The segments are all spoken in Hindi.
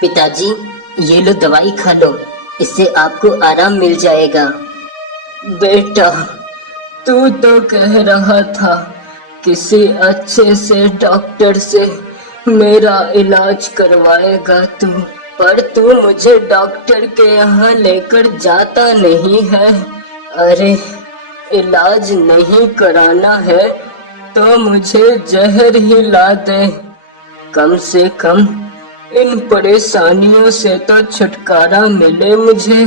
पिताजी, ये लो दवाई खा लो, इससे आपको आराम मिल जाएगा। बेटा, तू तो कह रहा था किसी अच्छे से डॉक्टर से मेरा इलाज करवाएगा तू, पर तू मुझे डॉक्टर के यहाँ लेकर जाता नहीं है। अरे, इलाज नहीं कराना है तो मुझे जहर ही ला दे, कम से कम इन परेशानियों से तो छुटकारा मिले मुझे।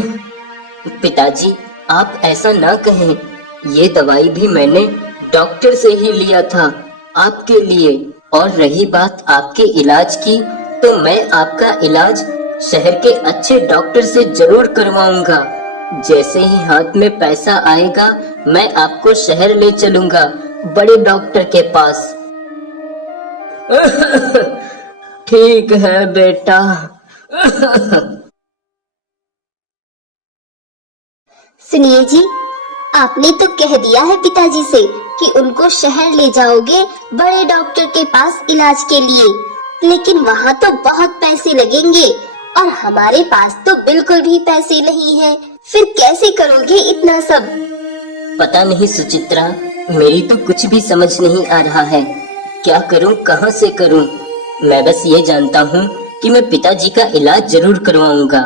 पिताजी, आप ऐसा ना कहें, ये दवाई भी मैंने डॉक्टर से ही लिया था आपके लिए। और रही बात आपके इलाज की, तो मैं आपका इलाज शहर के अच्छे डॉक्टर से जरूर करवाऊंगा। जैसे ही हाथ में पैसा आएगा, मैं आपको शहर ले चलूंगा, बड़े डॉक्टर के पास। ठीक है बेटा। सुनिए जी, आपने तो कह दिया है पिताजी से कि उनको शहर ले जाओगे बड़े डॉक्टर के पास इलाज के लिए, लेकिन वहाँ तो बहुत पैसे लगेंगे और हमारे पास तो बिल्कुल भी पैसे नहीं है। फिर कैसे करोगे इतना सब? पता नहीं सुचित्रा, मेरी तो कुछ भी समझ नहीं आ रहा है। क्या करूं, कहां से करूं? मैं बस ये जानता हूं कि मैं पिताजी का इलाज जरूर करवाऊंगा।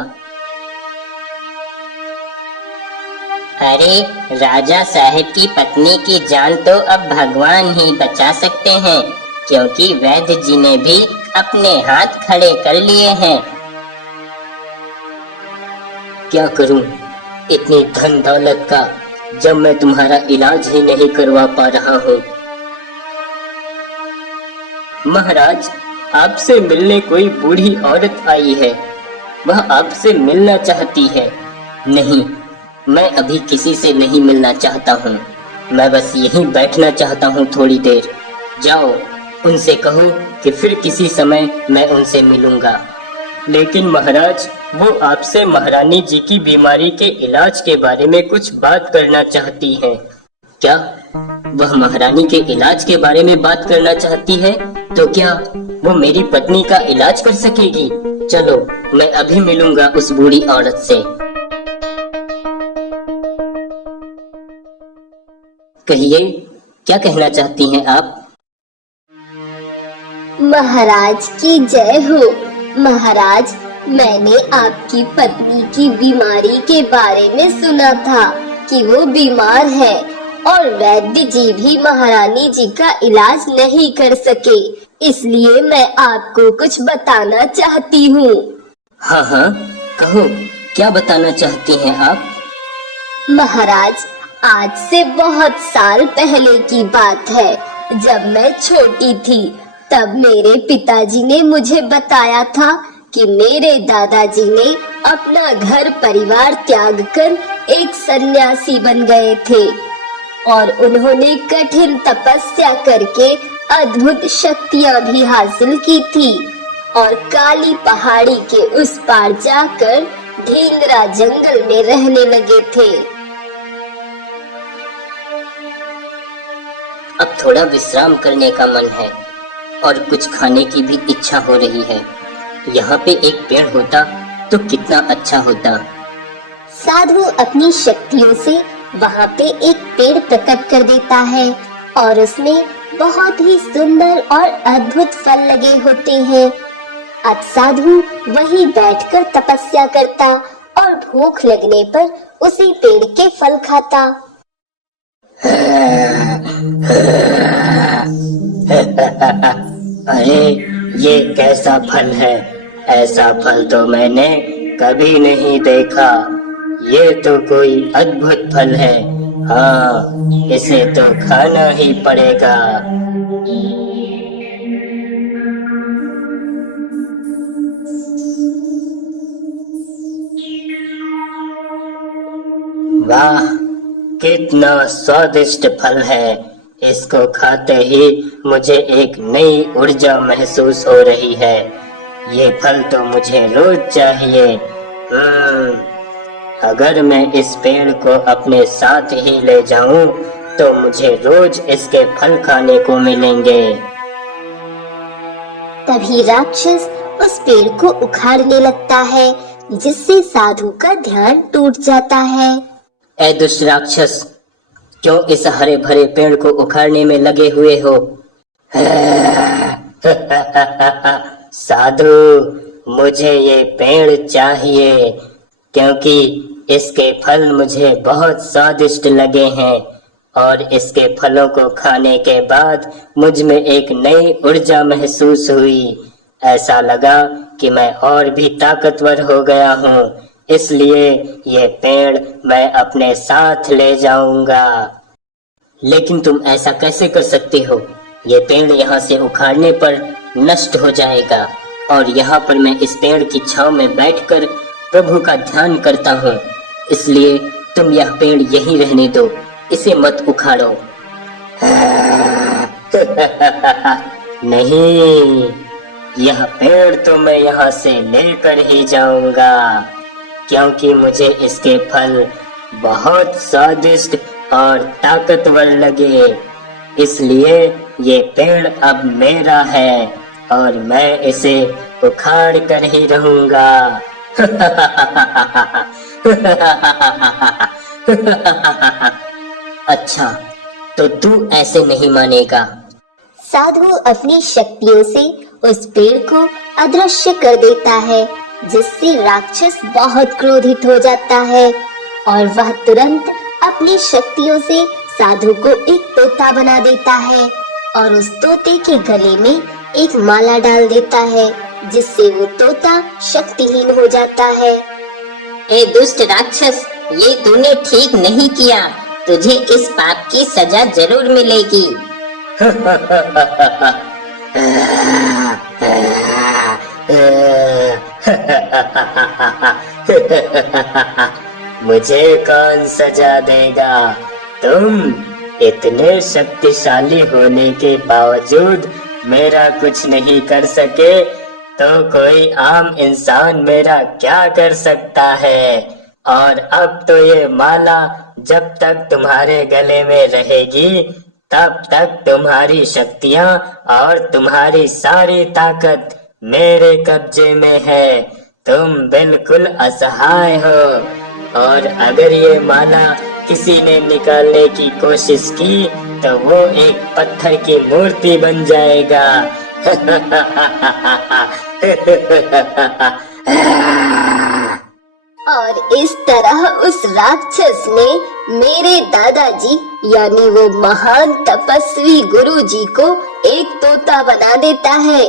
अरे, राजा साहब की पत्नी की जान तो अब भगवान ही बचा सकते हैं, क्योंकि वैद्य जी ने भी अपने हाथ खड़े कर लिए हैं। क्या करूं इतनी धन दौलत का, जब मैं तुम्हारा इलाज ही नहीं करवा पा रहा हूं। महाराज, आपसे मिलने कोई बूढ़ी औरत आई है, वह आपसे मिलना चाहती है। नहीं, मैं अभी किसी से नहीं मिलना चाहता हूँ, मैं बस यहीं बैठना चाहता हूँ थोड़ी देर। जाओ, उनसे कहो कि फिर किसी समय मैं उनसे मिलूंगा। लेकिन महाराज, वो आपसे महारानी जी की बीमारी के इलाज के बारे में कुछ बात करना चाहती हैं। क्या वह महारानी के इलाज के बारे में बात करना चाहती है? तो क्या वो मेरी पत्नी का इलाज कर सकेगी? चलो, मैं अभी मिलूंगा उस बूढ़ी औरत से। कहिए, क्या कहना चाहती हैं आप? महाराज की जय हो। महाराज, मैंने आपकी पत्नी की बीमारी के बारे में सुना था कि वो बीमार है और वैद्य जी भी महारानी जी का इलाज नहीं कर सके, इसलिए मैं आपको कुछ बताना चाहती हूँ। हाँ हाँ, कहो, क्या बताना चाहती हैं आप? महाराज, आज से बहुत साल पहले की बात है, जब मैं छोटी थी, तब मेरे पिताजी ने मुझे बताया था कि मेरे दादाजी ने अपना घर परिवार त्याग कर एक सन्यासी बन गए थे और उन्होंने कठिन तपस्या करके अद्भुत शक्तियां भी हासिल की थी और काली पहाड़ी के उस पार जाकर ढींगरा जंगल में रहने लगे थे। अब थोड़ा विश्राम करने का मन है और कुछ खाने की भी इच्छा हो रही है। यहाँ पे एक पेड़ होता तो कितना अच्छा होता। साधु अपनी शक्तियों से वहाँ पे एक पेड़ प्रकट कर देता है और उसमें बहुत ही सुंदर और अद्भुत फल लगे होते हैं। अब साधु वहीं बैठकर तपस्या करता और भूख लगने पर उसी पेड़ के फल खाता। अरे, ये कैसा फल है? ऐसा फल तो मैंने कभी नहीं देखा। ये तो कोई अद्भुत फल है। हाँ, इसे तो खाना ही पड़ेगा। वाह, कितना स्वादिष्ट फल है। इसको खाते ही मुझे एक नई ऊर्जा महसूस हो रही है। ये फल तो मुझे रोज चाहिए। अगर मैं इस पेड़ को अपने साथ ही ले जाऊं तो मुझे रोज इसके फल खाने को मिलेंगे। तभी राक्षस उस पेड़ को उखाड़ने लगता है, जिससे साधु का ध्यान टूट जाता है। ए दुष्ट राक्षस, क्यों इस हरे भरे पेड़ को उखाड़ने में लगे हुए हो? साधु, मुझे ये पेड़ चाहिए क्योंकि इसके फल मुझे बहुत स्वादिष्ट लगे हैं और इसके फलों को खाने के बाद मुझ में एक नई ऊर्जा महसूस हुई। ऐसा लगा कि मैं और भी ताकतवर हो गया हूँ, इसलिए ये पेड़ मैं अपने साथ ले जाऊंगा। लेकिन तुम ऐसा कैसे कर सकते हो? ये पेड़ यहाँ से उखाड़ने पर नष्ट हो जाएगा और यहाँ पर मैं इस पेड़ की छांव में बैठकर प्रभु का ध्यान करता हूँ, इसलिए तुम यह पेड़ यहीं रहने दो, इसे मत उखाड़ो। नहीं, यह पेड़ तो मैं यहाँ से लेकर ही जाऊंगा क्योंकि मुझे इसके फल बहुत स्वादिष्ट और ताकतवर लगे, इसलिए ये पेड़ अब मेरा है और मैं इसे उखाड़ कर ही रहूंगा। अच्छा, तो तू ऐसे नहीं मानेगा। साधु अपनी शक्तियों से उस पेड़ को अदृश्य कर देता है, जिससे राक्षस बहुत क्रोधित हो जाता है और वह तुरंत अपनी शक्तियों से साधु को एक तोता बना देता है और उस तोते के गले में एक माला डाल देता है, जिससे वो तोता शक्तिहीन हो जाता है। ए दुष्ट राक्षस, ये तूने ठीक नहीं किया, तुझे इस पाप की सजा जरूर मिलेगी। मुझे कौन सजा देगा? तुम इतने शक्तिशाली होने के बावजूद मेरा कुछ नहीं कर सके, तो कोई आम इंसान मेरा क्या कर सकता है? और अब तो ये माला जब तक तुम्हारे गले में रहेगी, तब तक तुम्हारी शक्तियां और तुम्हारी सारी ताकत मेरे कब्जे में है। तुम बिल्कुल असहाय हो और अगर ये माला किसी ने निकालने की कोशिश की तो वो एक पत्थर की मूर्ति बन जाएगा। और इस तरह उस राक्षस ने मेरे दादाजी यानी वो महान तपस्वी गुरुजी को एक तोता बना देता है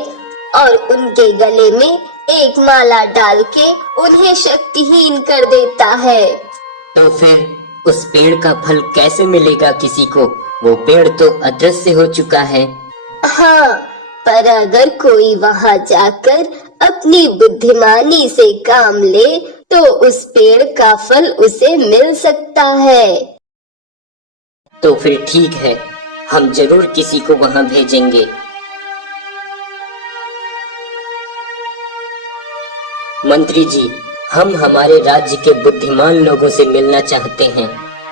और उनके गले में एक माला डाल के उन्हें शक्तिहीन कर देता है। तो फिर उस पेड़ का फल कैसे मिलेगा किसी को? वो पेड़ तो अदृश्य हो चुका है। हाँ, पर अगर कोई वहाँ जाकर अपनी बुद्धिमानी से काम ले तो उस पेड़ का फल उसे मिल सकता है। तो फिर ठीक है, हम जरूर किसी को वहाँ भेजेंगे। मंत्री जी, हम हमारे राज्य के बुद्धिमान लोगों से मिलना चाहते हैं।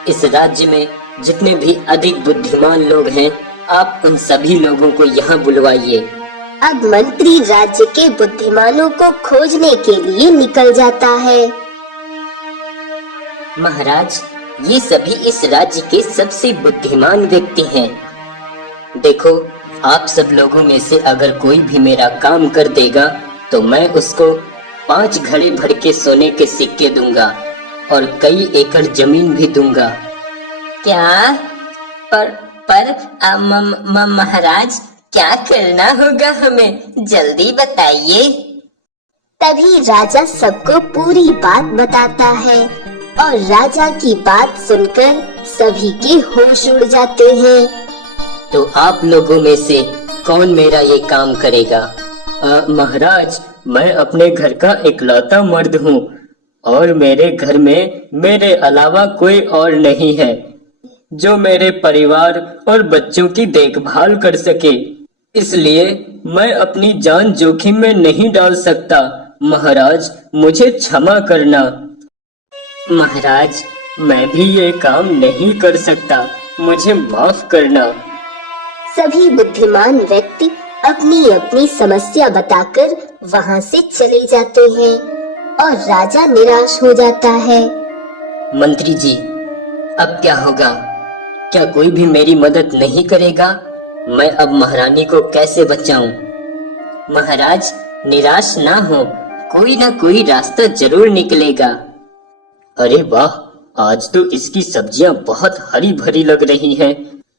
इस राज्य में जितने भी अधिक बुद्धिमान लोग हैं, आप उन सभी लोगों को यहाँ बुलवाइए। अब मंत्री राज्य के बुद्धिमानों को खोजने के लिए निकल जाता है। महाराज, ये सभी इस राज्य के सबसे बुद्धिमान व्यक्ति हैं। देखो, आप सब लोगों में से अगर कोई भी मेरा काम कर देगा तो मैं उसको 5 घड़े भर के सोने के सिक्के दूंगा और कई एकड़ जमीन भी दूंगा। क्या? पर महाराज, क्या करना होगा हमें? जल्दी बताइए। तभी राजा सबको पूरी बात बताता है और राजा की बात सुनकर सभी के होश उड़ जाते हैं। तो आप लोगों में से कौन मेरा ये काम करेगा? महाराज, मैं अपने घर का इकलौता मर्द हूँ और मेरे घर में मेरे अलावा कोई और नहीं है जो मेरे परिवार और बच्चों की देखभाल कर सके, इसलिए मैं अपनी जान जोखिम में नहीं डाल सकता। महाराज, मुझे क्षमा करना। महाराज, मैं भी ये काम नहीं कर सकता, मुझे माफ करना। सभी बुद्धिमान व्यक्ति अपनी अपनी समस्या बताकर वहां से चले जाते हैं और राजा निराश हो जाता है। मंत्री जी, अब क्या होगा? क्या कोई भी मेरी मदद नहीं करेगा? मैं अब महारानी को कैसे बचाऊं? महाराज, निराश ना हो, कोई ना कोई रास्ता जरूर निकलेगा। अरे वाह, आज तो इसकी सब्जियां बहुत हरी भरी लग रही हैं।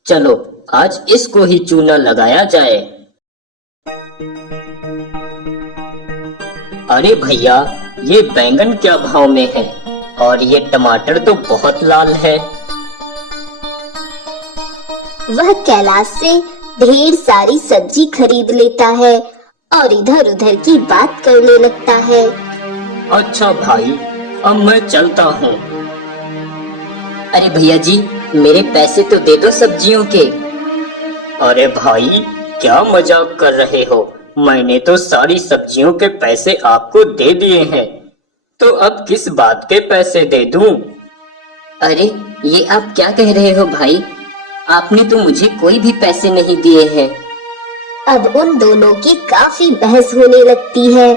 चलो आज इसको ही चूना लगाया जाए। अरे भैया, ये बैंगन क्या भाव में है? और ये टमाटर तो बहुत लाल है। वह कैलाश से ढेर सारी सब्जी खरीद लेता है और इधर उधर की बात करने लगता है। अच्छा भाई, अब मैं चलता हूँ। अरे भैया जी, मेरे पैसे तो दे दो सब्जियों के। अरे भाई, क्या मजाक कर रहे हो? मैंने तो सारी सब्जियों के पैसे आपको दे दिए हैं, तो अब किस बात के पैसे दे दूं? अरे ये आप क्या कह रहे हो भाई? आपने तो मुझे कोई भी पैसे नहीं दिए हैं। अब उन दोनों की काफी बहस होने लगती है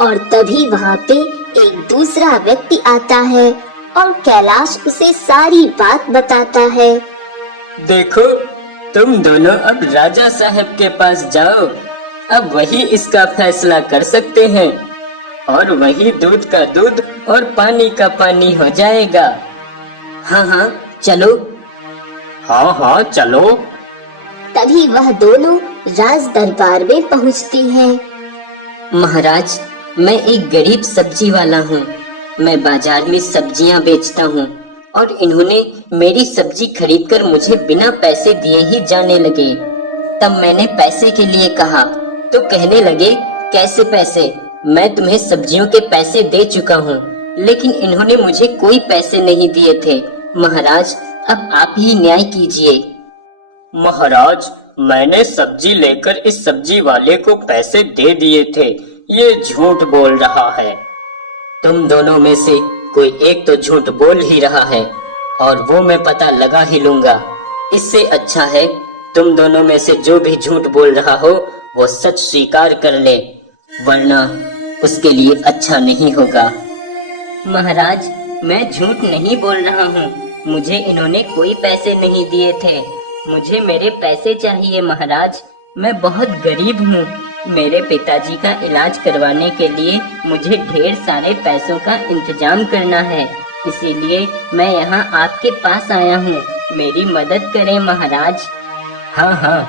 और तभी वहाँ पे एक दूसरा व्यक्ति आता है और कैलाश उसे सारी बात बताता है। देखो, तुम दोनों अब राजा साहब के पास जाओ, अब वही इसका फैसला कर सकते हैं और वही दूध का दूध और पानी का पानी हो जाएगा। हाँ हाँ चलो। हाँ हाँ चलो। तभी वह दोनों राज दरबार में पहुँचते हैं। महाराज, मैं एक गरीब सब्जी वाला हूँ। मैं बाजार में सब्जियाँ बेचता हूँ और इन्होंने मेरी सब्जी खरीदकर मुझे बिना पैसे दिए ही जाने लगे। तब मैंने पैसे के लिए कहा तो कहने लगे, कैसे पैसे? मैं तुम्हें सब्जियों के पैसे दे चुका हूँ, लेकिन इन्होंने मुझे कोई पैसे नहीं दिए थे। महाराज, अब आप ही न्याय कीजिए। महाराज, मैंने सब्जी लेकर इस सब्जी वाले को पैसे दे दिए थे, ये झूठ बोल रहा है। तुम दोनों में से कोई एक तो झूठ बोल ही रहा है और वो मैं पता लगा ही लूंगा। इससे अच्छा है तुम दोनों में से जो भी झूठ बोल रहा हो वो सच स्वीकार कर ले, वरना उसके लिए अच्छा नहीं होगा। महाराज, मैं झूठ नहीं बोल रहा हूँ, मुझे इन्होंने कोई पैसे नहीं दिए थे। मुझे मेरे पैसे चाहिए महाराज, मैं बहुत गरीब हूँ। मेरे पिताजी का इलाज करवाने के लिए मुझे ढेर सारे पैसों का इंतजाम करना है, इसीलिए मैं यहाँ आपके पास आया हूँ। मेरी मदद करें महाराज। हाँ हाँ,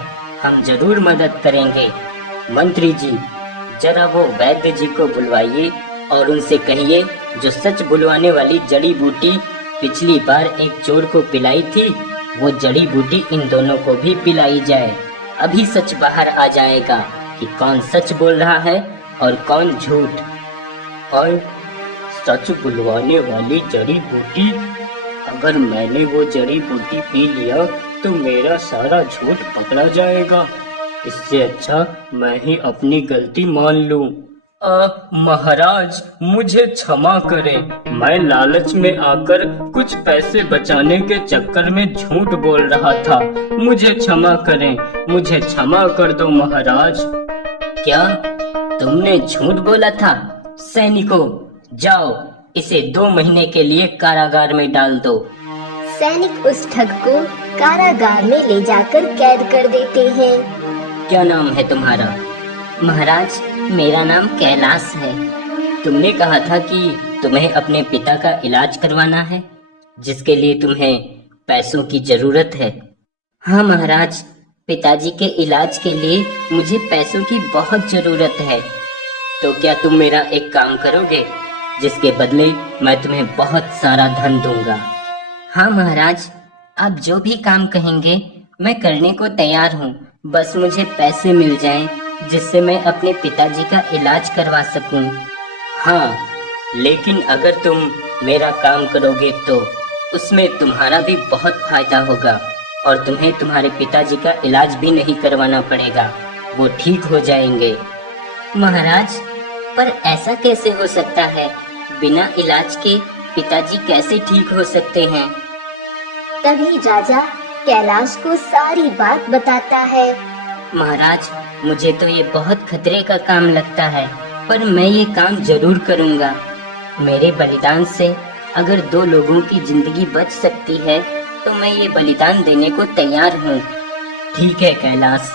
हम जरूर मदद करेंगे। मंत्री जी, जरा वो वैद्य जी को बुलवाइए और उनसे कहिए जो सच बुलवाने वाली जड़ी बूटी पिछली बार एक चोर को पिलाई थी, वो जड़ी बूटी इन दोनों को भी पिलाई जाए। अभी सच बाहर आ जाएगा कि कौन सच बोल रहा है और कौन झूठ। और सच बुलवाने वाली जड़ी बूटी, अगर मैंने वो जड़ी बूटी पी लिया तो मेरा सारा झूठ पकड़ा जाएगा। इससे अच्छा मैं ही अपनी गलती मान लूं। महाराज, मुझे क्षमा करें, मैं लालच में आकर कुछ पैसे बचाने के चक्कर में झूठ बोल रहा था। मुझे क्षमा करें, मुझे क्षमा कर दो महाराज। क्या तुमने झूठ बोला था? सैनिकों, जाओ इसे 2 महीने के लिए कारागार में डाल दो। सैनिक उस ठग को कारागार में ले जाकर कैद कर देते हैं। क्या नाम है तुम्हारा? महाराज, मेरा नाम कैलाश है। तुमने कहा था कि तुम्हें अपने पिता का इलाज करवाना है, जिसके लिए तुम्हें पैसों की जरूरत है। हाँ महाराज, पिताजी के इलाज के लिए मुझे पैसों की बहुत जरूरत है। तो क्या तुम मेरा एक काम करोगे, जिसके बदले मैं तुम्हें बहुत सारा धन दूंगा? हाँ महाराज, आप जो भी काम कहेंगे मैं करने को तैयार हूँ, बस मुझे पैसे मिल जाएं जिससे मैं अपने पिताजी का इलाज करवा सकूं। हाँ, लेकिन अगर तुम मेरा काम करोगे तो उसमें तुम्हारा भी बहुत फायदा होगा और तुम्हें तुम्हारे पिताजी का इलाज भी नहीं करवाना पड़ेगा, वो ठीक हो जाएंगे। महाराज, पर ऐसा कैसे हो सकता है? बिना इलाज के पिताजी कैसे ठीक हो सकते हैं? तभी राजा कैलाश को सारी बात बताता है। महाराज, मुझे तो ये बहुत खतरे का काम लगता है, पर मैं ये काम जरूर करूंगा। मेरे बलिदान से अगर 2 लोगों की जिंदगी बच सकती है तो मैं ये बलिदान देने को तैयार हूँ। ठीक है कैलाश,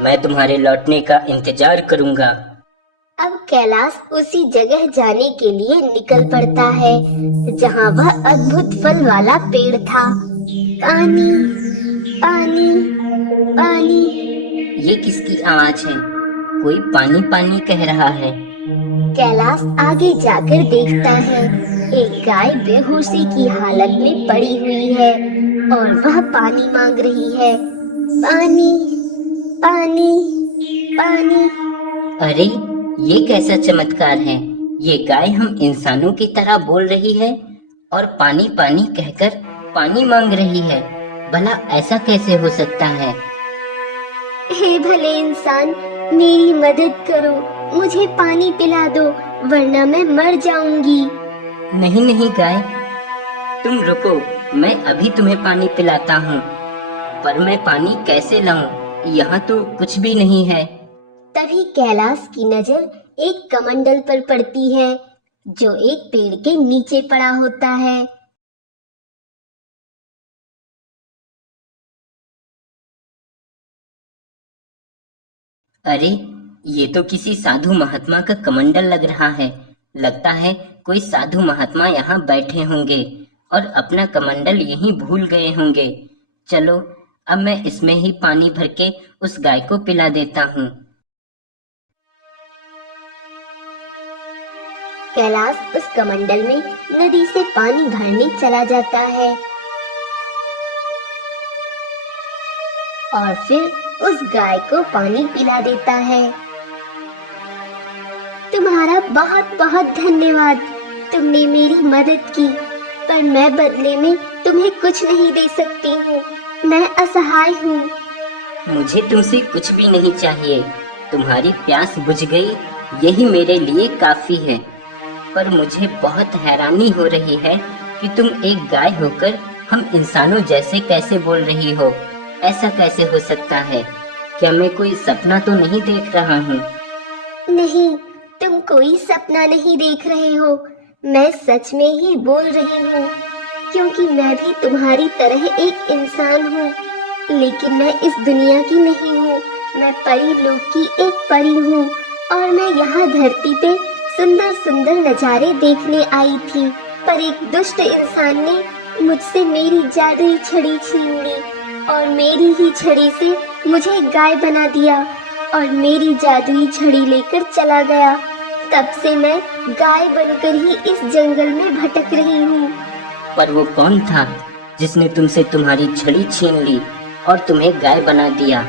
मैं तुम्हारे लौटने का इंतजार करूंगा। अब कैलाश उसी जगह जाने के लिए निकल पड़ता है जहाँ वह अद्भुत फल वाला पेड़ था। पानी पानी पानी। ये किसकी आवाज है? कोई पानी पानी कह रहा है। कैलाश आगे जाकर देखता है एक गाय बेहोशी की हालत में पड़ी हुई है और वह पानी मांग रही है। पानी पानी पानी। अरे, ये कैसा चमत्कार है? ये गाय हम इंसानों की तरह बोल रही है और पानी पानी कहकर पानी मांग रही है। भला ऐसा कैसे हो सकता है? हे भले इंसान, मेरी मदद करो, मुझे पानी पिला दो वरना मैं मर जाऊंगी। नहीं नहीं गाय, तुम रुको, मैं अभी तुम्हें पानी पिलाता हूँ। पर मैं पानी कैसे लाऊं? यहाँ तो कुछ भी नहीं है। तभी कैलाश की नजर एक कमंडल पर पड़ती है जो एक पेड़ के नीचे पड़ा होता है। अरे, ये तो किसी साधु महात्मा का कमंडल लग रहा है। लगता है कोई साधु महात्मा यहाँ बैठे होंगे और अपना कमंडल यहीं भूल गए होंगे। चलो, अब मैं इसमें ही पानी भर के उस गाय को पिला देता हूँ। कैलाश उस कमंडल में नदी से पानी भरने चला जाता है और फिर उस गाय को पानी पिला देता है। तुम्हारा बहुत बहुत धन्यवाद, तुमने मेरी मदद की, पर मैं बदले में तुम्हें कुछ नहीं दे सकती हूँ। मैं असहाय हूँ। मुझे तुमसे कुछ भी नहीं चाहिए। तुम्हारी प्यास बुझ गई, यही मेरे लिए काफी है। पर मुझे बहुत हैरानी हो रही है कि तुम एक गाय होकर हम इंसानों जैसे कैसे बोल रही हो। ऐसा कैसे हो सकता है? क्या मैं कोई सपना तो नहीं देख रहा हूँ? नहीं, तुम कोई सपना नहीं देख रहे हो। मैं सच में ही बोल रही हूँ, क्योंकि मैं भी तुम्हारी तरह एक इंसान हूँ, लेकिन मैं इस दुनिया की नहीं हूँ। मैं परी लोक की एक परी हूँ और मैं यहाँ धरती पे सुंदर सुंदर नज़ारे देखने आई थी, पर एक दुष्ट इंसान ने मुझसे मेरी जादुई छड़ी छीन ली और मेरी ही छड़ी से मुझे गाय बना दिया और मेरी जादुई छड़ी लेकर चला गया। तब से मैं गाय बनकर ही इस जंगल में भटक रही हूँ। पर वो कौन था जिसने तुमसे तुम्हारी छड़ी छीन ली और तुम्हें गाय बना दिया?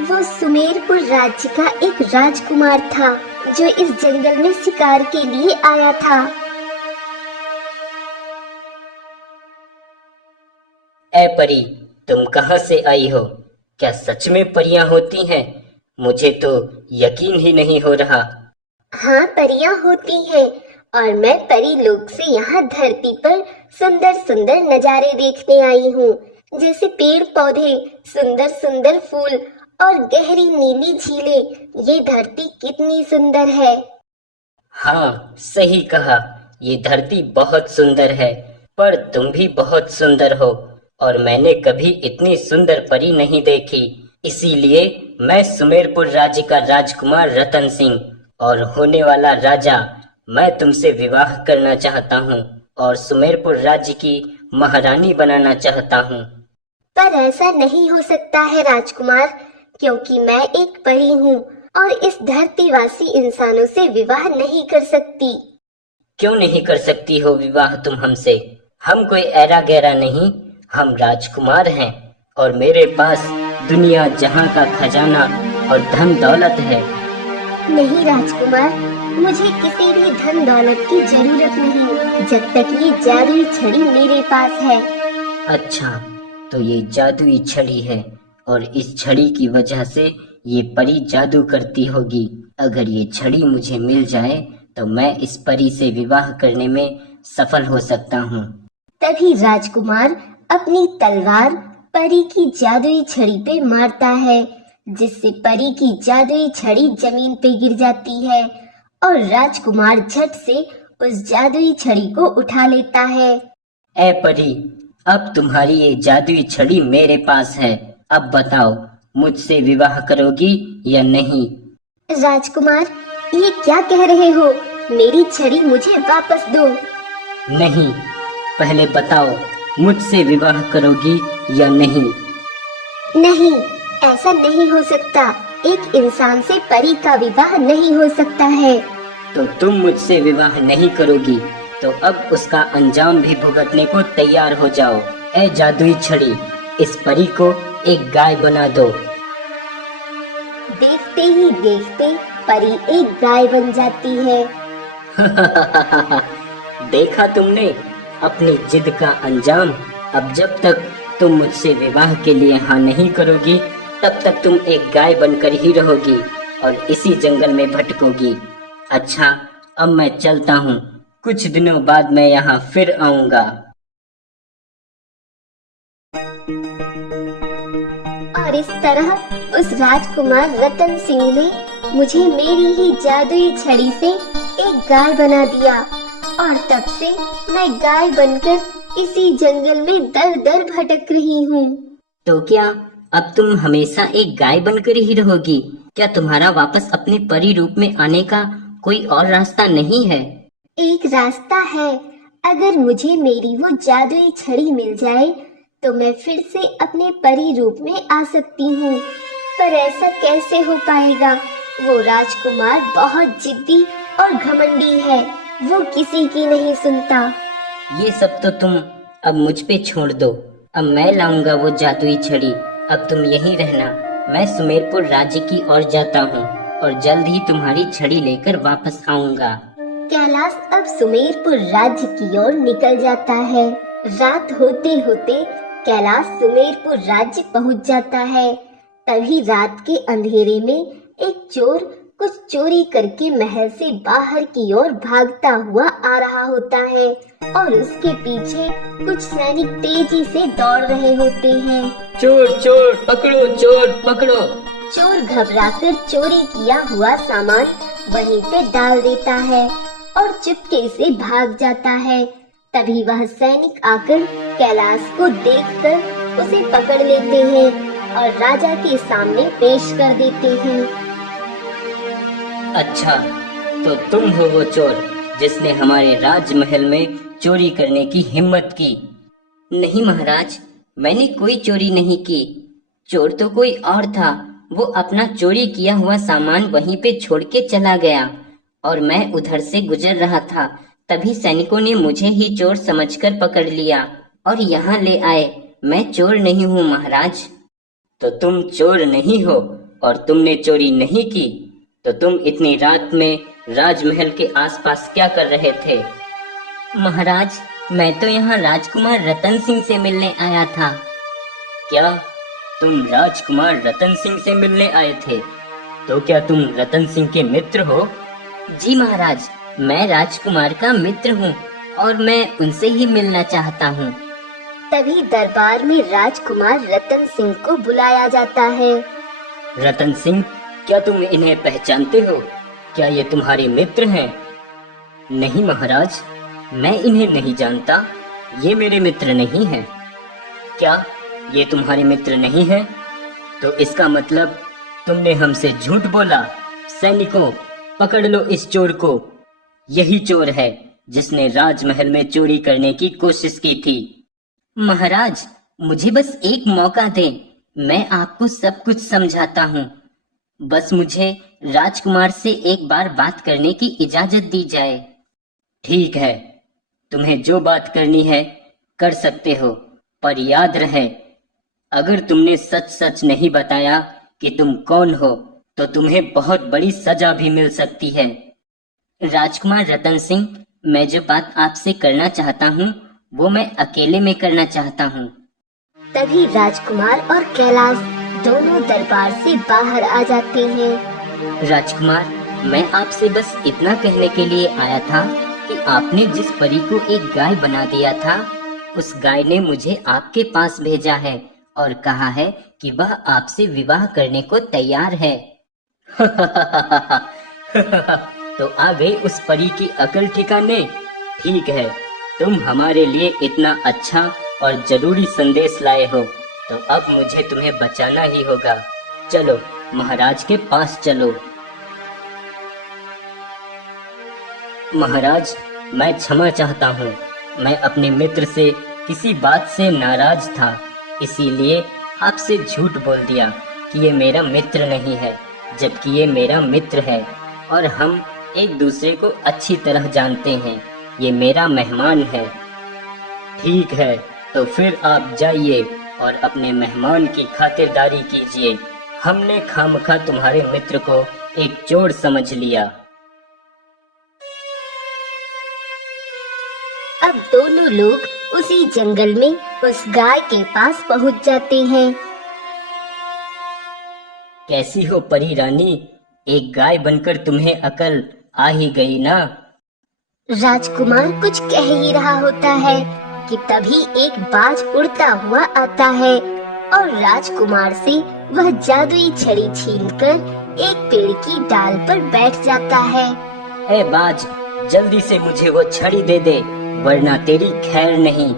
वो सुमेरपुर राज्य का एक राजकुमार था जो इस जंगल में शिकार के लिए आया था। ए परी, तुम कहाँ से आई हो? क्या सच में परियां होती हैं? मुझे तो यकीन ही नहीं हो रहा। हाँ, परियां होती हैं और मैं परी लोक से यहाँ धरती पर सुंदर सुंदर नजारे देखने आई हूँ, जैसे पेड़ पौधे, सुंदर सुंदर फूल और गहरी नीली झीलें। ये धरती कितनी सुंदर है। हाँ, सही कहा। ये धरती बहुत सुंदर है, पर तुम भी बहुत सुंदर हो और मैंने कभी इतनी सुंदर परी नहीं देखी। इसीलिए मैं सुमेरपुर राज्य का राजकुमार रतन सिंह और होने वाला राजा, मैं तुमसे विवाह करना चाहता हूँ और सुमेरपुर राज्य की महारानी बनाना चाहता हूँ। पर ऐसा नहीं हो सकता है राजकुमार, क्योंकि मैं एक परी हूँ और इस धरतीवासी इंसानों से विवाह नहीं कर सकती। क्यों नहीं कर सकती हो विवाह तुम हमसे? हम कोई ऐरा गैरा नहीं, हम राजकुमार हैं और मेरे पास दुनिया जहां का खजाना और धन दौलत है। नहीं राजकुमार, मुझे किसी भी धन दौलत की जरूरत नहीं, जब तक ये जादुई छड़ी मेरे पास है। अच्छा, तो ये जादुई छड़ी है और इस छड़ी की वजह से ये परी जादू करती होगी। अगर ये छड़ी मुझे मिल जाए तो मैं इस परी से विवाह करने में सफल हो सकता हूँ। तभी राजकुमार अपनी तलवार परी की जादुई छड़ी पे मारता है, जिससे परी की जादुई छड़ी जमीन पे गिर जाती है और राजकुमार झट से उस जादुई छड़ी को उठा लेता है। ए परी, अब तुम्हारी ये जादुई छड़ी मेरे पास है। अब बताओ, मुझसे विवाह करोगी या नहीं? राजकुमार, ये क्या कह रहे हो? मेरी छड़ी मुझे वापस दो। नहीं, पहले बताओ, मुझसे विवाह करोगी या नहीं? नहीं, ऐसा नहीं हो सकता। एक इंसान से परी का विवाह नहीं हो सकता है। तो तुम मुझसे विवाह नहीं करोगी तो अब उसका अंजाम भी भुगतने को तैयार हो जाओ। ए जादुई छड़ी, इस परी को एक गाय बना दो। देखते ही देखते परी एक गाय बन जाती है। देखा तुमने अपनी जिद का अंजाम। अब जब तक तुम मुझसे विवाह के लिए हाँ नहीं करोगी, तब तक तुम एक गाय बनकर ही रहोगी और इसी जंगल में भटकोगी। अच्छा, अब मैं चलता हूँ। कुछ दिनों बाद मैं यहाँ फिर आऊंगा। और इस तरह उस राजकुमार रतन सिंह ने मुझे मेरी ही जादुई छड़ी से एक गाय बना दिया और तब से मैं गाय बनकर इसी जंगल में दर दर भटक रही हूँ। तो क्या अब तुम हमेशा एक गाय बनकर ही रहोगी? क्या तुम्हारा वापस अपने परी रूप में आने का कोई और रास्ता नहीं है? एक रास्ता है। अगर मुझे मेरी वो जादुई छड़ी मिल जाए तो मैं फिर से अपने परी रूप में आ सकती हूँ, पर ऐसा कैसे हो पाएगा? वो राजकुमार बहुत जिद्दी और घमंडी है, वो किसी की नहीं सुनता। ये सब तो तुम अब मुझ पे छोड़ दो। अब मैं लाऊंगा वो जादुई छड़ी। अब तुम यहीं रहना। मैं सुमेरपुर राज्य की ओर जाता हूँ और जल्द ही तुम्हारी छड़ी लेकर वापस आऊंगा। कैलाश अब सुमेरपुर राज्य की ओर निकल जाता है। रात होते होते कैलाश सुमेरपुर राज्य पहुंच जाता है। तभी रात के अंधेरे में एक चोर कुछ चोरी करके महल से बाहर की ओर भागता हुआ आ रहा होता है और उसके पीछे कुछ सैनिक तेजी से दौड़ रहे होते हैं। चोर चोर पकड़ो, चोर पकड़ो। चोर घबराकर चोरी किया हुआ सामान वहीं पे डाल देता है और चुपके से भाग जाता है। तभी वह सैनिक आकर कैलाश को देखकर उसे पकड़ लेते हैं और राजा के सामने पेश कर देते हैं। अच्छा, तो तुम हो वो चोर जिसने हमारे राजमहल में चोरी करने की हिम्मत की? नहीं महाराज, मैंने कोई चोरी नहीं की। चोर तो कोई और था। वो अपना चोरी किया हुआ सामान वहीं पे छोड़ के चला गया और मैं उधर से गुजर रहा था। तभी सैनिकों ने मुझे ही चोर समझकर पकड़ लिया और यहाँ ले आए। मैं चोर नहीं हूँ महाराज। तो तुम चोर नहीं हो और तुमने चोरी नहीं की, तो तुम इतनी रात में राजमहल के आसपास क्या कर रहे थे? महाराज, मैं तो यहाँ राजकुमार रतन सिंह से मिलने आया था। क्या तुम राजकुमार रतन सिंह से मिलने आए थे? तो क्या तुम रतन सिंह के मित्र हो? जी महाराज, मैं राजकुमार का मित्र हूँ और मैं उनसे ही मिलना चाहता हूँ। तभी दरबार में राजकुमार रतन सिंह को बुलाया जाता है। रतन सिंह, क्या तुम इन्हें पहचानते हो? क्या ये तुम्हारे मित्र हैं? नहीं महाराज, मैं इन्हें नहीं जानता। ये मेरे मित्र नहीं हैं। क्या ये तुम्हारे मित्र नहीं हैं? तो इसका मतलब तुमने हमसे झूठ बोला। सैनिकों, पकड़ लो इस चोर को। यही चोर है जिसने राजमहल में चोरी करने की कोशिश की थी। महाराज, मुझे बस एक मौका दें, मैं आपको सब कुछ समझाता हूँ। बस मुझे राजकुमार से एक बार बात करने की इजाजत दी जाए। ठीक है, तुम्हें जो बात करनी है कर सकते हो, पर याद रहे, अगर तुमने सच सच नहीं बताया कि तुम कौन हो, तो तुम्हें बहुत बड़ी सजा भी मिल सकती है। राजकुमार रतन सिंह, मैं जो बात आपसे करना चाहता हूँ वो मैं अकेले में करना चाहता हूँ। तभी राजकुमार और कैलाश दोनों दरबार से बाहर आ जाते हैं। राजकुमार, मैं आपसे बस इतना कहने के लिए आया था कि आपने जिस परी को एक गाय बना दिया था, उस गाय ने मुझे आपके पास भेजा है और कहा है कि वह आपसे विवाह करने को तैयार है। तो आ गई उस परी की अकल ठिकाने। ठीक है, तुम हमारे लिए इतना अच्छा और जरूरी संदेश लाए हो, तो अब मुझे तुम्हें बचाना ही होगा। चलो महाराज के पास चलो। महाराज, मैं क्षमा चाहता हूँ। मैं अपने मित्र से किसी बात से नाराज था, इसीलिए आपसे झूठ बोल दिया कि ये मेरा मित्र नहीं है, जबकि ये मेरा मित्र है और हम एक दूसरे को अच्छी तरह जानते हैं। ये मेरा मेहमान है। ठीक है, तो फिर आप जाइए और अपने मेहमान की खातिरदारी कीजिए। हमने खामखा तुम्हारे मित्र को एक चोर समझ लिया। अब दोनों लोग उसी जंगल में उस गाय के पास पहुंच जाते हैं। कैसी हो परी रानी? एक गाय बनकर तुम्हें अकल आ ही गई ना? राजकुमार कुछ कह ही रहा होता है कि तभी एक बाज उड़ता हुआ आता है और राजकुमार से वह जादुई छड़ी छीनकर एक पेड़ की डाल पर बैठ जाता है। ए बाज, जल्दी से मुझे वो छड़ी दे दे, वरना तेरी खैर नहीं।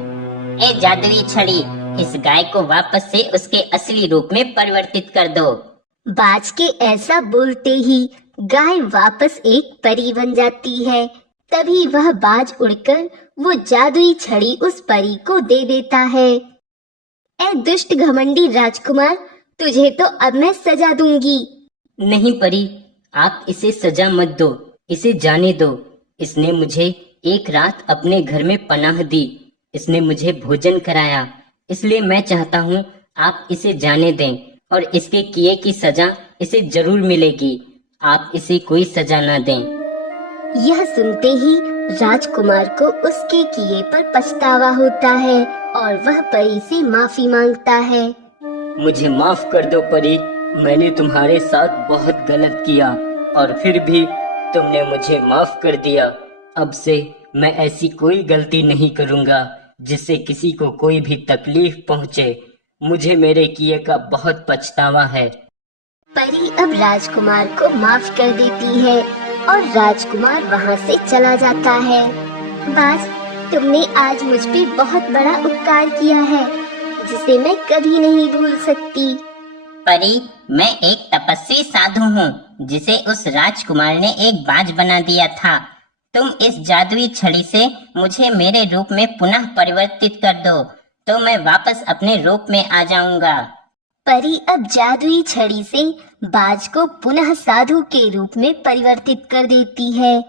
ए जादुई छड़ी, इस गाय को वापस से उसके असली रूप में परिवर्तित कर दो। बाज के ऐसा बोलते ही गाय वापस एक परी बन जाती है। तभी वह बाज उड़कर वो जादुई छड़ी उस परी को दे देता है। ए दुष्ट घमंडी राजकुमार, तुझे तो अब मैं सजा दूंगी। नहीं परी, आप इसे सजा मत दो, इसे जाने दो। इसने मुझे एक रात अपने घर में पनाह दी, इसने मुझे भोजन कराया, इसलिए मैं चाहता हूँ आप इसे जाने दें और इसके किए की सजा इसे जरूर मिलेगी। आप इसे कोई सजा ना दें। यह सुनते ही राजकुमार को उसके किए पर पछतावा होता है और वह परी से माफी मांगता है। मुझे माफ कर दो परी, मैंने तुम्हारे साथ बहुत गलत किया और फिर भी तुमने मुझे माफ कर दिया। अब से मैं ऐसी कोई गलती नहीं करूँगा जिससे किसी को कोई भी तकलीफ पहुँचे। मुझे मेरे किए का बहुत पछतावा है। परी अब राजकुमार को माफ कर देती है और राजकुमार वहाँ से चला जाता है। बाज, तुमने आज मुझ पे बहुत बड़ा उपकार किया है, जिसे मैं कभी नहीं भूल सकती। परी, मैं एक तपस्वी साधु हूँ जिसे उस राजकुमार ने एक बाज बना दिया था। तुम इस जादुई छड़ी से मुझे मेरे रूप में पुनः परिवर्तित कर दो, तो मैं वापस अपने रूप में आ जाऊंगा। परी अब जादुई छड़ी से बाज को पुनः साधु के रूप में परिवर्तित कर देती है।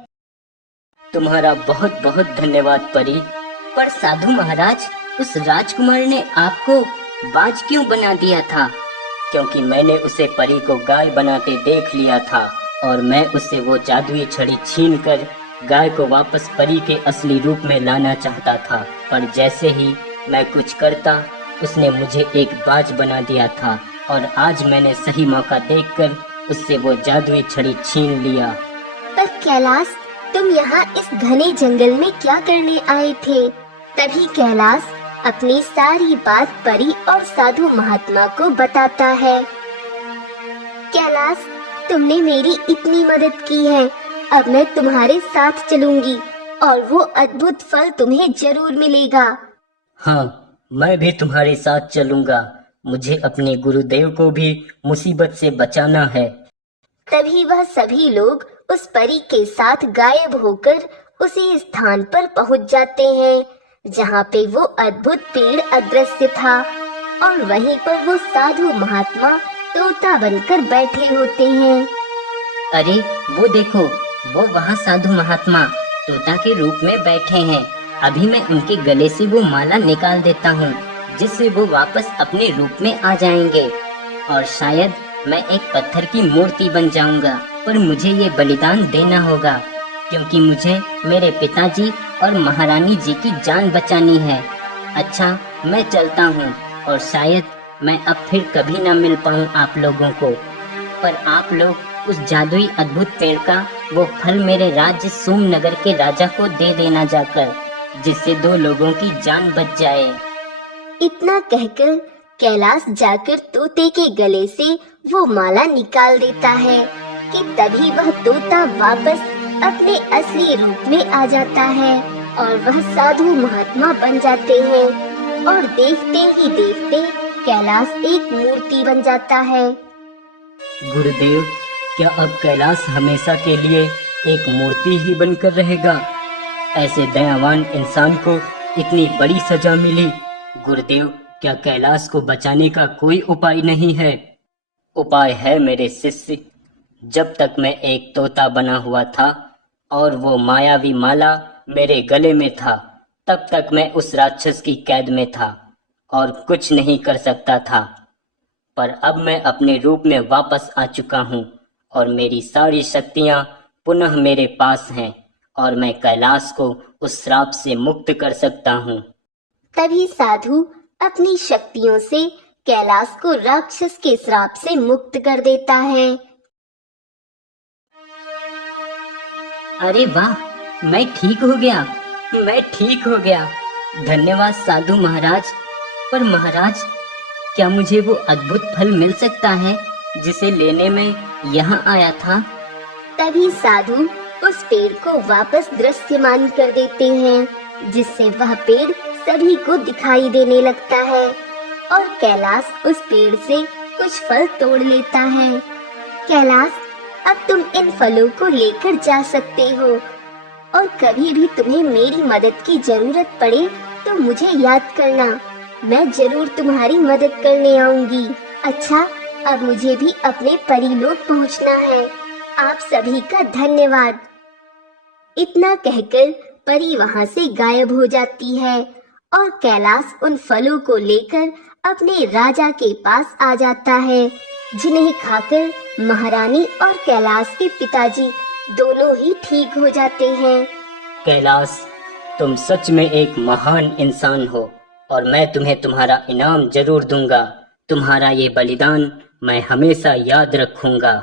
तुम्हारा बहुत बहुत धन्यवाद परी। पर साधु महाराज, उस राजकुमार ने आपको बाज क्यों बना दिया था? क्योंकि मैंने उसे परी को गाय बनाते देख लिया था और मैं उससे वो जादुई छड़ी छीनकर गाय को वापस परी के असली रूप में लाना चाहता था। पर जैसे ही मैं कुछ करता, उसने मुझे एक बाज बना दिया था और आज मैंने सही मौका देखकर उससे वो जादुई छड़ी छीन लिया। पर कैलाश, तुम यहाँ इस घने जंगल में क्या करने आए थे? तभी कैलाश अपनी सारी बात परी और साधु महात्मा को बताता है। कैलाश, तुमने मेरी इतनी मदद की है, अब मैं तुम्हारे साथ चलूंगी और वो अद्भुत फल तुम्हें जरूर मिलेगा। हाँ, मैं भी तुम्हारे साथ चलूंगा। मुझे अपने गुरुदेव को भी मुसीबत से बचाना है। तभी वह सभी लोग उस परी के साथ गायब होकर उसी स्थान पर पहुंच जाते हैं जहाँ पे वो अद्भुत पेड़ अदृश्य था और वहीं पर वो साधु महात्मा तोता बनकर बैठे होते हैं। अरे वो देखो, वो वहाँ साधु महात्मा तोता के रूप में बैठे हैं। अभी मैं उनके गले से वो माला निकाल देता हूँ, जिससे वो वापस अपने रूप में आ जाएंगे और शायद मैं एक पत्थर की मूर्ति बन जाऊंगा। पर मुझे ये बलिदान देना होगा क्योंकि मुझे मेरे पिताजी और महारानी जी की जान बचानी है। अच्छा, मैं चलता हूँ और शायद मैं अब फिर कभी ना मिल पाऊँ आप लोगों को। पर आप लोग उस जादुई अद्भुत पेड़ का वो फल मेरे राज्य सोमनगर के राजा को दे देना जाकर, जिससे 2 लोगों की जान बच जाए। इतना कहकर कैलाश जाकर तोते के गले से वो माला निकाल देता है कि तभी वह तोता वापस अपने असली रूप में आ जाता है और वह साधु महात्मा बन जाते हैं और देखते ही देखते कैलाश एक मूर्ति बन जाता है। गुरुदेव, क्या अब कैलाश हमेशा के लिए एक मूर्ति ही बनकर रहेगा? ऐसे दयावान इंसान को इतनी बड़ी सजा मिली। गुरुदेव, क्या कैलाश को बचाने का कोई उपाय नहीं है? उपाय है मेरे शिष्य। जब तक मैं एक तोता बना हुआ था और वो मायावी माला मेरे गले में था, तब तक मैं उस राक्षस की कैद में था और कुछ नहीं कर सकता था। पर अब मैं अपने रूप में वापस आ चुका हूँ और मेरी सारी शक्तियाँ पुनः मेरे पास हैं और मैं कैलाश को उस श्राप से मुक्त कर सकता हूँ। तभी साधु अपनी शक्तियों से कैलाश को राक्षस के श्राप से मुक्त कर देता है। अरे वाह, मैं ठीक हो गया, मैं ठीक हो गया। धन्यवाद साधु महाराज। पर महाराज, क्या मुझे वो अद्भुत फल मिल सकता है जिसे लेने में यहाँ आया था? तभी साधु उस पेड़ को वापस दृश्यमान कर देते हैं, जिससे वह पेड़ सभी को दिखाई देने लगता है और कैलाश उस पेड़ से कुछ फल तोड़ लेता है। कैलाश, अब तुम इन फलों को लेकर जा सकते हो और कभी भी तुम्हें मेरी मदद की जरूरत पड़े तो मुझे याद करना, मैं जरूर तुम्हारी मदद करने आऊंगी। अच्छा, अब मुझे भी अपने परीलोक पहुंचना है। आप सभी का धन्यवाद। इतना कहकर परी वहां से गायब हो जाती है और कैलाश उन फलों को लेकर अपने राजा के पास आ जाता है, जिन्हें खाकर महारानी और कैलाश के पिताजी दोनों ही ठीक हो जाते हैं। कैलाश, तुम सच में एक महान इंसान हो और मैं तुम्हें तुम्हारा इनाम जरूर दूंगा। तुम्हारा ये बलिदान मैं हमेशा याद रखूंगा।